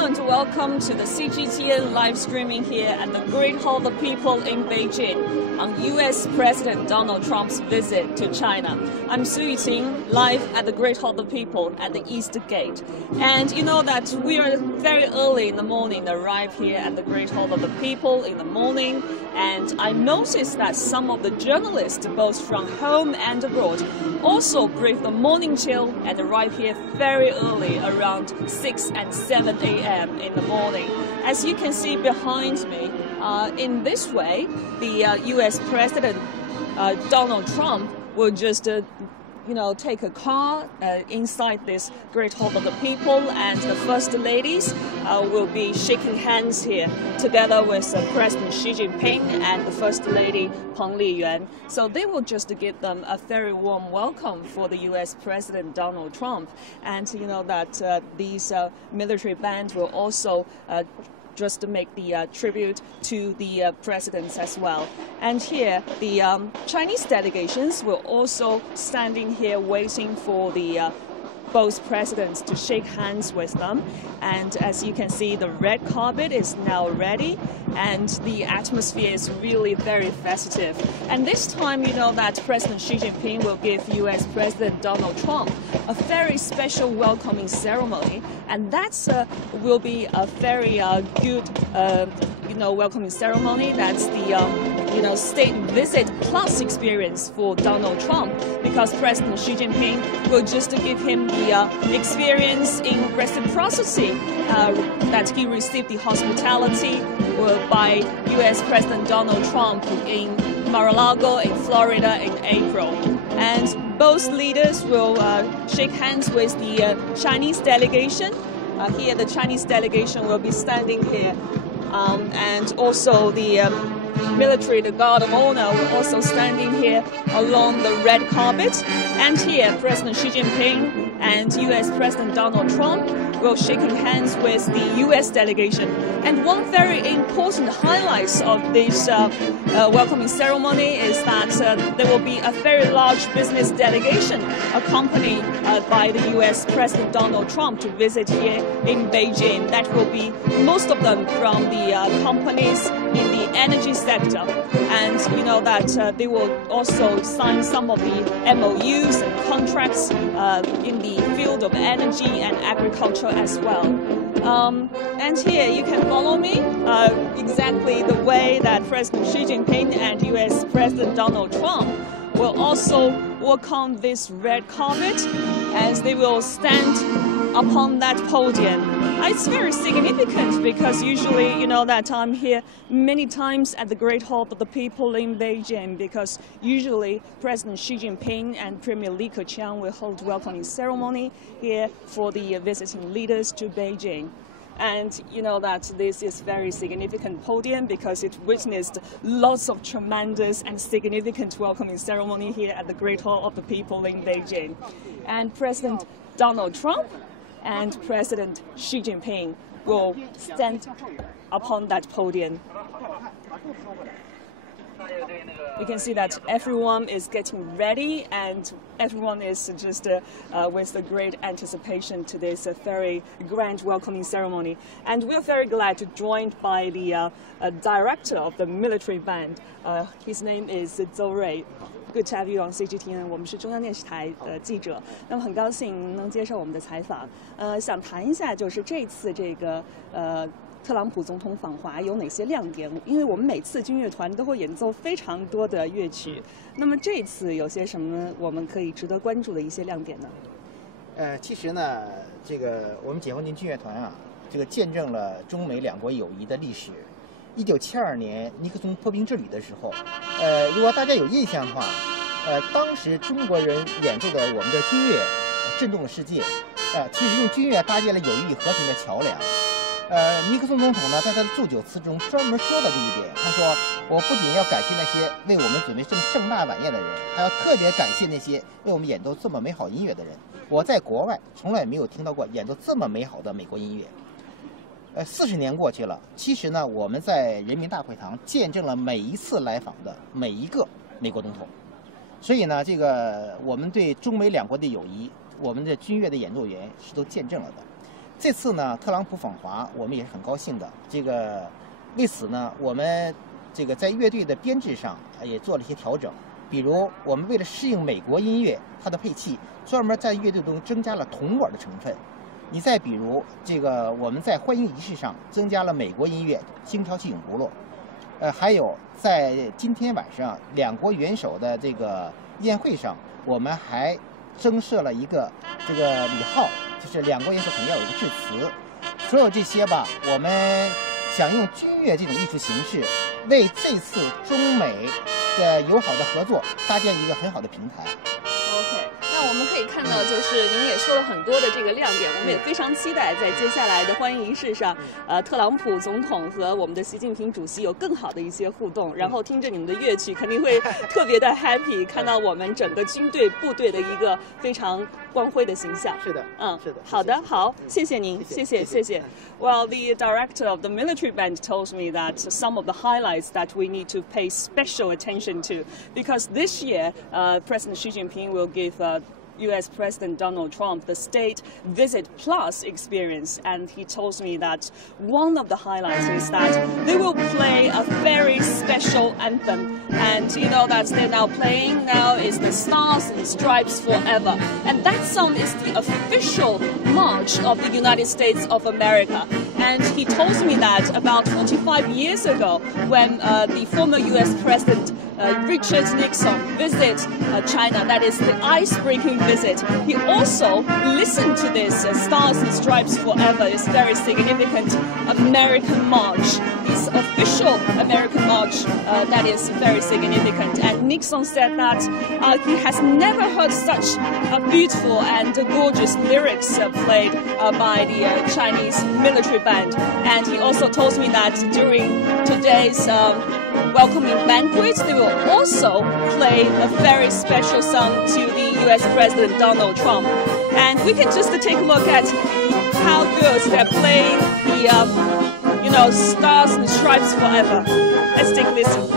and welcome to the CGTN live streaming here at the Great Hall of People in Beijing on U.S. President Donald Trump's visit to China. I'm Su Yuting, live at the Great Hall of People at the East Gate. And you know that we are very early in the morning, arrive here at the Great Hall of the People in the morning. And I noticed that some of the journalists, both from home and abroad, also brave the morning chill and arrive here very early, around 6 and 7 a.m. in the morning. As you can see behind me, in this way, the U.S. President Donald Trump will just take a car inside this Great Hall of the People, and the First Ladies will be shaking hands here together with President Xi Jinping and the First Lady Peng Liyuan. So they will just give them a very warm welcome for the U.S. President Donald Trump. And you know that these military bands will also just to make the tribute to the presidents as well. And here, the Chinese delegations will also standing here waiting for the both presidents to shake hands with them. And as you can see, the red carpet is now ready, and the atmosphere is really very festive. And this time, you know that President Xi Jinping will give U.S. President Donald Trump a very special welcoming ceremony, and that's will be a very good welcoming ceremony. That's the state visit plus experience for Donald Trump, because President Xi Jinping will just give him the experience in reciprocity that he received the hospitality by U.S. President Donald Trump in Mar-a-Lago in Florida in April. And both leaders will shake hands with the Chinese delegation. Here the Chinese delegation will be standing here, and also the military, the Guard of Honor, will also standing here along the red carpet. And here President Xi Jinping and U.S. President Donald Trump will shaking hands with the U.S. delegation. And one very important highlight of this welcoming ceremony is that there will be a very large business delegation accompanied by the U.S. President Donald Trump to visit here in Beijing. That will be most of them from the companies in the energy sector. And you know that they will also sign some of the MOUs and contracts in the field of energy and agriculture as well. And here you can follow me exactly the way that President Xi Jinping and U.S. President Donald Trump will also walk on this red carpet as they will stand upon that podium. It's very significant because usually, you know, that I'm here many times at the Great Hall of the People in Beijing, because usually President Xi Jinping and Premier Li Keqiang will hold welcoming ceremony here for the visiting leaders to Beijing. And you know that this is very significant podium because it witnessed lots of tremendous and significant welcoming ceremony here at the Great Hall of the People in Beijing. And President Donald Trump and President Xi Jinping will stand upon that podium. You can see that everyone is getting ready and everyone is just with a great anticipation to this very grand welcoming ceremony. And we're very glad to be joined by the director of the military band. His name is Zhou Rui. Good to have you on CGTN. 我们是中央电视台的记者，那么很高兴能接受我们的采访。想谈一下就是这次这个特朗普总统访华有哪些亮点？因为我们每次军乐团都会演奏非常多的乐曲，那么这次有些什么我们可以值得关注的一些亮点呢？其实呢，这个我们解放军军乐团啊，这个见证了中美两国友谊的历史。1972年尼克松破冰之旅的时候，如果大家有印象的话，当时中国人演奏的我们的军乐震动了世界，其实用军乐搭建了友谊和平的桥梁。尼克松总统呢，在他的祝酒词中专门说到这一点，他说：“我不仅要感谢那些为我们准备这么盛大晚宴的人，还要特别感谢那些为我们演奏这么美好音乐的人。我在国外从来没有听到过演奏这么美好的美国音乐。” 40年过去了，其实呢，我们在人民大会堂见证了每一次来访的每一个美国总统，所以呢，这个我们对中美两国的友谊，我们的军乐的演奏员是都见证了的。这次呢，特朗普访华，我们也是很高兴的。为此呢，我们在乐队的编制上也做了一些调整。比如，我们为了适应美国音乐，它的配器专门在乐队中增加了铜管的成分。你再比如，我们在欢迎仪式上增加了美国音乐《星条旗永不落》。还有在今天晚上两国元首的宴会上，我们还增设了一个礼号，就是两国元首肯定要有一个致辞。所有这些吧，我们想用军乐这种艺术形式，为这次中美的友好的合作搭建一个很好的平台。OK。那我们可以看到，就是您也说了很多的这个亮点，我们也非常期待在接下来的欢迎仪式上，特朗普总统和我们的习近平主席有更好的一些互动，然后听着你们的乐曲，肯定会特别的 happy， 看到我们整个军队部队的一个非常光辉的形象。是的，是的。好的，好，谢谢您，谢谢。Well, the director of the military band tells me that some of the highlights that we need to pay special attention to, because this year, President Xi Jinping will give U.S. President Donald Trump the State Visit Plus experience, and he tells me that one of the highlights is that they will play a very special anthem, and you know that they're now playing now is the Stars and Stripes Forever, and that song is the official march of the United States of America. And he tells me that about 45 years ago, when the former U.S. President Richard Nixon visited China, that is the ice-breaking visit, he also listened to this Stars and Stripes Forever, this very significant American march, this official American march that is very significant. And Nixon said that he has never heard such beautiful and gorgeous lyrics played by the Chinese military band. And he also told me that during today's welcoming banquet, they will also play a very special song to the U.S. President Donald Trump. And we can just take a look at how good they're playing the, Stars and Stripes Forever. Let's take a listen.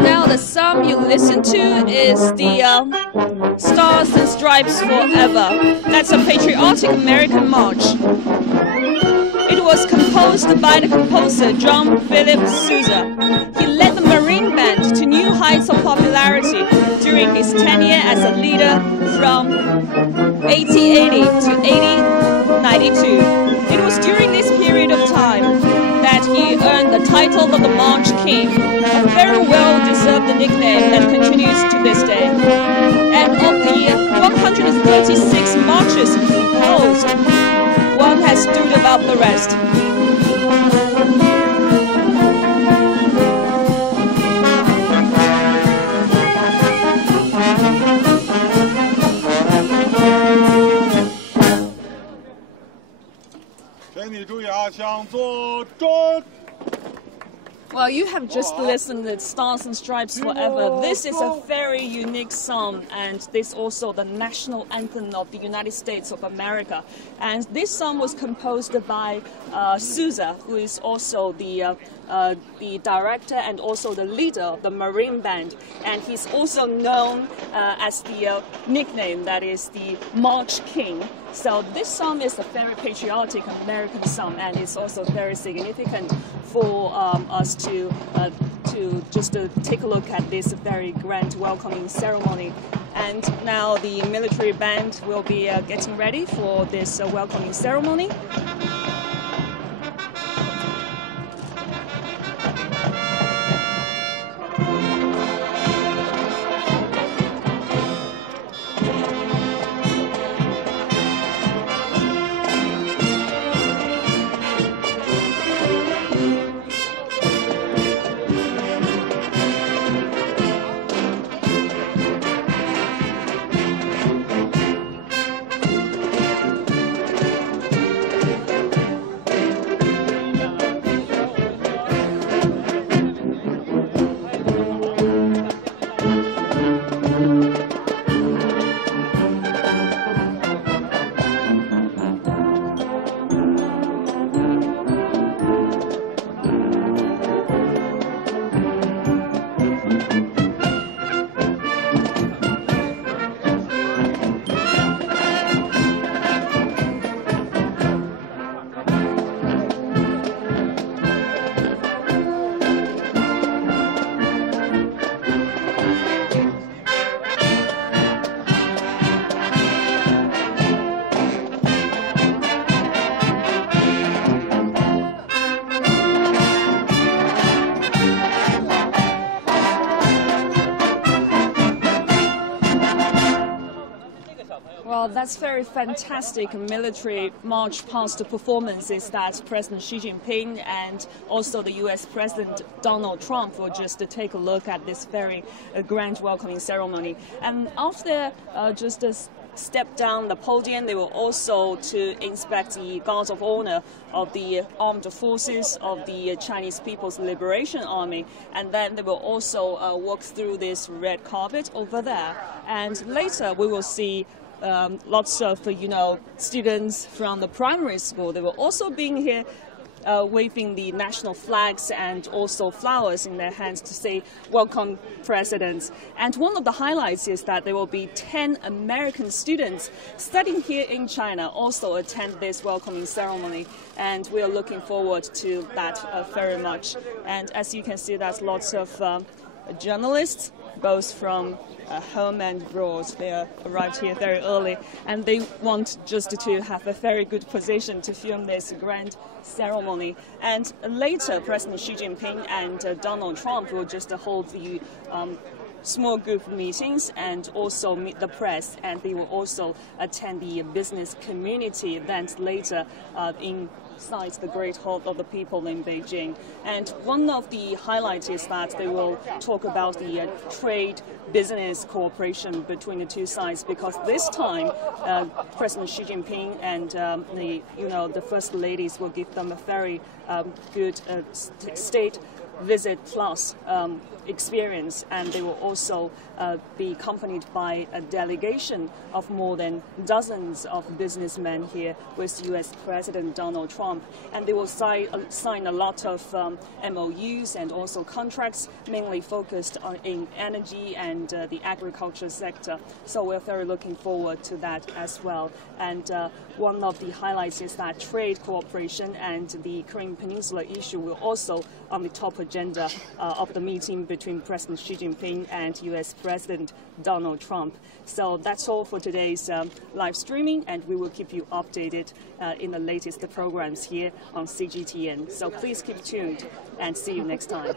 Now the song you listen to is the Stars and Stripes Forever. That's a patriotic American march. It was composed by the composer John Philip Sousa. He led the Marine Band to new heights of popularity during his tenure as a leader from 1880 to 1892. It was during this period of time that he earned the title of the March King, a very well-deserved nickname that continues to this day. And of the 136 marches he composed, one has stood above the rest. Well, you have just listened to Stars and Stripes Forever. This is a very unique song, and this also the national anthem of the United States of America. And this song was composed by Sousa, who is also the director and also the leader of the Marine Band. And he's also known as the nickname that is the March King. So this song is a very patriotic American song, and it's also very significant for us to to just take a look at this very grand welcoming ceremony. And now the military band will be getting ready for this welcoming ceremony. Well, that's very fantastic military march past performances that President Xi Jinping and also the U.S. President Donald Trump will just take a look at this very grand welcoming ceremony. And after just step down the podium, they will also to inspect the guards of honor of the armed forces of the Chinese People's Liberation Army, and then they will also walk through this red carpet over there. And later we will see lots of students from the primary school. They will also be here waving the national flags and also flowers in their hands to say welcome presidents. And one of the highlights is that there will be 10 American students studying here in China also attend this welcoming ceremony, and we are looking forward to that very much. And as you can see, there's lots of journalists both from home and abroad. They arrived here very early, and they want just to have a very good position to film this grand ceremony. And later, President Xi Jinping and Donald Trump will just hold the small group meetings and also meet the press, and they will also attend the business community event later inside the Great Hall of the People in Beijing. And one of the highlights is that they will talk about the trade business cooperation between the two sides, because this time President Xi Jinping and the First Ladies will give them a very good state visit plus experience, and they will also be accompanied by a delegation of more than dozens of businessmen here with U.S. President Donald Trump, and they will sign a lot of MOUs and also contracts mainly focused in energy and the agriculture sector. So we're very looking forward to that as well. And one of the highlights is that trade cooperation and the Korean Peninsula issue will also on the top agenda of the meeting between President Xi Jinping and U.S. President Donald Trump. So that's all for today's live streaming, and we will keep you updated in the latest programs here on CGTN. So please keep tuned and see you next time.